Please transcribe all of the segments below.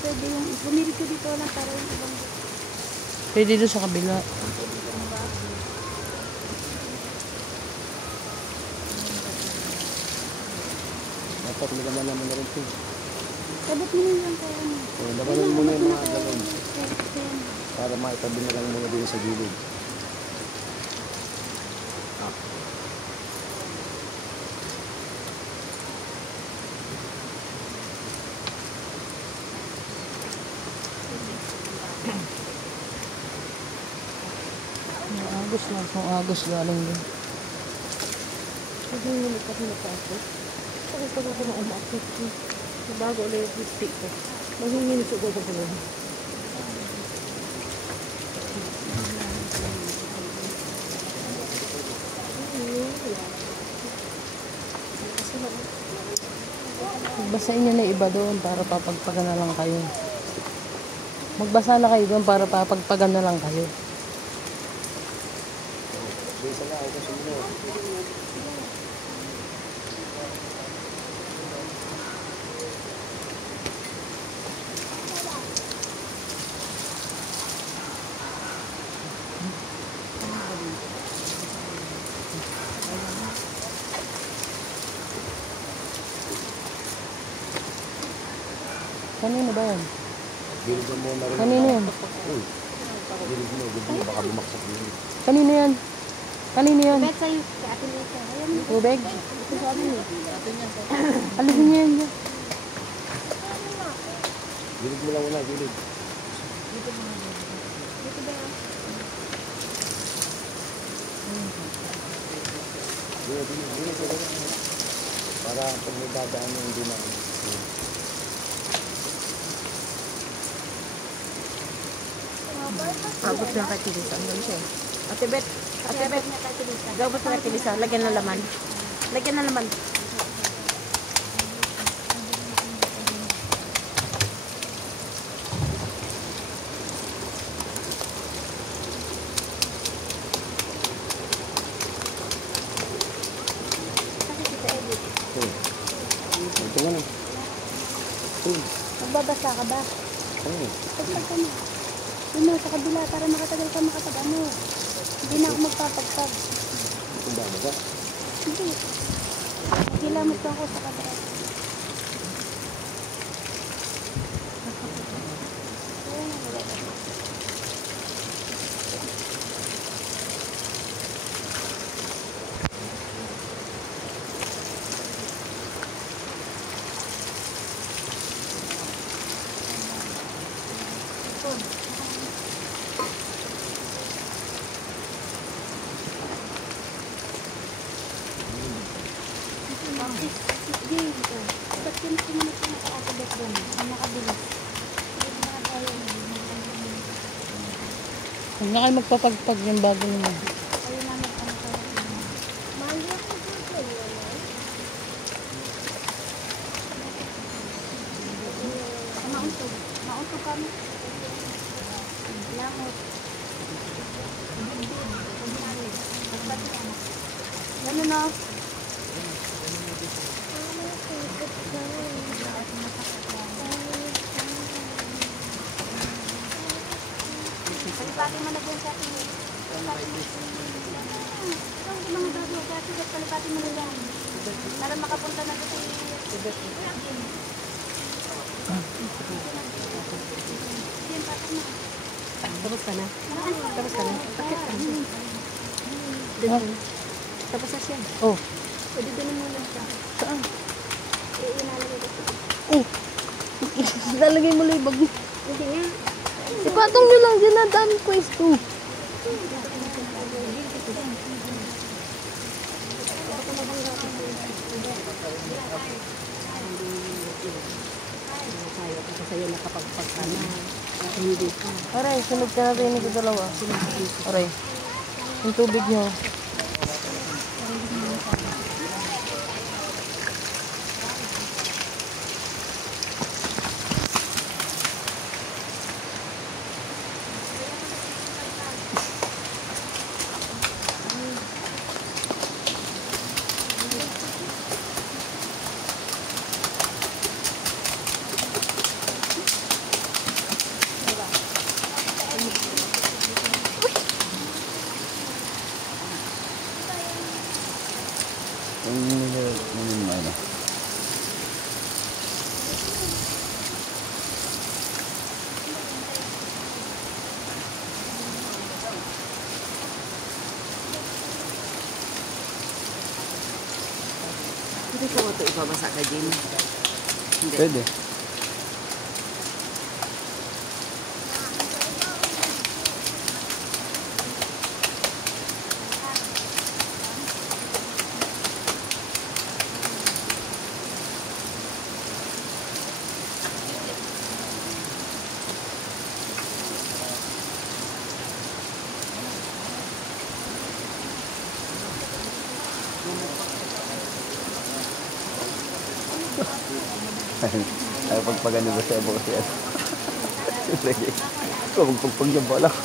pwede yung bumili ko dito lang para yung ibang. Pwede doon sa kabila. Dapat may naman na rin ito. Sabot mo na yung kaya mo. Labanan mo na yung mga galon. Para maitabi na lang muna din sa gilid. Agos lang. Kung agos galing din. Hindi mo kasi nagkakit. Kasi pag ako na umakit ko. Bago ulit yung lipstick ko. Maghingi sa ko sa kulong. Magbasain nyo na iba doon para papagpagan na lang kayo. Magbasa na kayo doon para papagpagan na lang kayo. Bisa na ako sa mga. Kanino ba yan? Gilid mo muna rin. Kanino yan? Uy. Gilid mo. Baka bumaksak yun. Kanino yan? Kanino yan? Bet sa'yo. Sa atin ito. Ayan. Tubig? Ito sa atin eh. Alisin niya yan. Gilid mo lang muna. Gilid. Dito ba yan? Gilid. Para pag may dadaan yung hindi na. Abot na kay Tilisa. Ano siya? Ate Bet. Gabot na kay Tilisa. Lagyan ng laman. Lagyan ng laman. Ito nga na. Magbabasa ka ba? Oo. Pagpag ka na. Yun mo, sa kabila para makatagal ka makapag-ano. Hindi na ako magpapagpag. Ito ba ba? Hindi. Magilamot lang ako sa kabila. Ba't yun ko muna siya naka-alphabet doon? Ang nakabilis. Hindi na tayo. Huwag na kayo magpapagpag yung bago naman. Ayun na mag-ano tayo. Mali ako dito. Mauntog. Mauntog kami. Lamot. Ganun na. Palipatin mo na dyan sa ating ito mga bago kasi palipatin mo na dyan para makapunta na dito Tapos ka na. Tapos ka na. Bakit ka na? Tapos na siya. Oh. pwede din mo lang siya Saan? ilalagay ko Oh. Lalagay mo libag mo. hindi nga Ipatong nyo lang dyan na dami pwesto. Kasi sa'yo nakapagpagka na. Hindi ka. Aray, sunod ka natin ito dalawa. Aray. Yung tubig nyo. Ano. Hindi ko ito ibabasa ka, Jim. Hindi. Pwede. Ay, pagpagano ba siya po kasi ano? Sige. Kung magpagpag niya ba lang.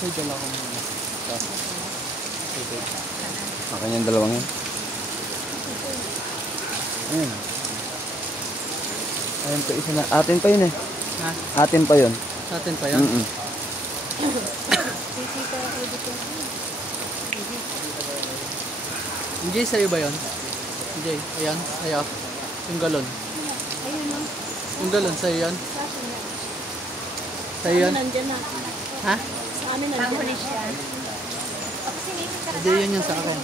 May dala akong Akin yung dalawang yun. Ayun. Ayun pa isa na. Atin pa yun eh. Ha? Atin pa yun. Sa atin pa yan? Jay, sa'yo ba yun? Jay, ayan, ayan. Yung galon. Yung galon, sa'yo yan? Sa'yo yan? Nandyan na. Ha? Sa amin nandyan na. Hindi, yun yung sa akin.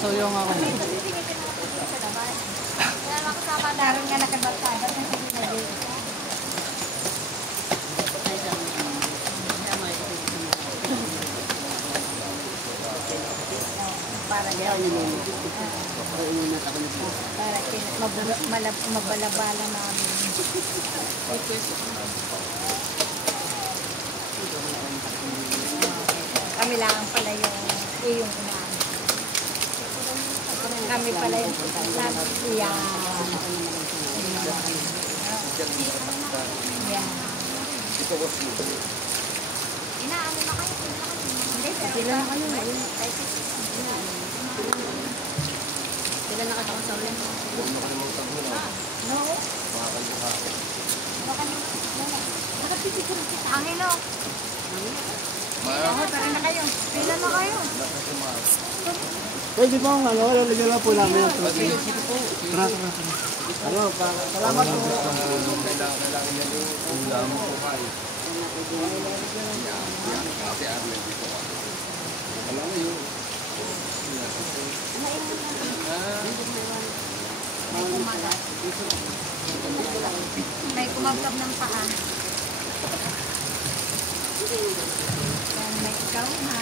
So, yung ako na. Para mabalabala namin. Kami lang pala yung unahan. Kami pala yung yan. Inaano na kayo? Hindi, sila na kayo. Sila nakakasawin. No? Angin o. Tara na kayo. Pila na kayo. Pwede po ang ano, lalagyan lang po namin yung tubig. Sige po. Tara. Ano, salamat po. Kailangan niya yung ulam po kayo. Alam mo yun. May kumagkab ng paa. May ikaw, ha?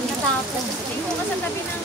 Natapos. Tingko ka sa tabi ng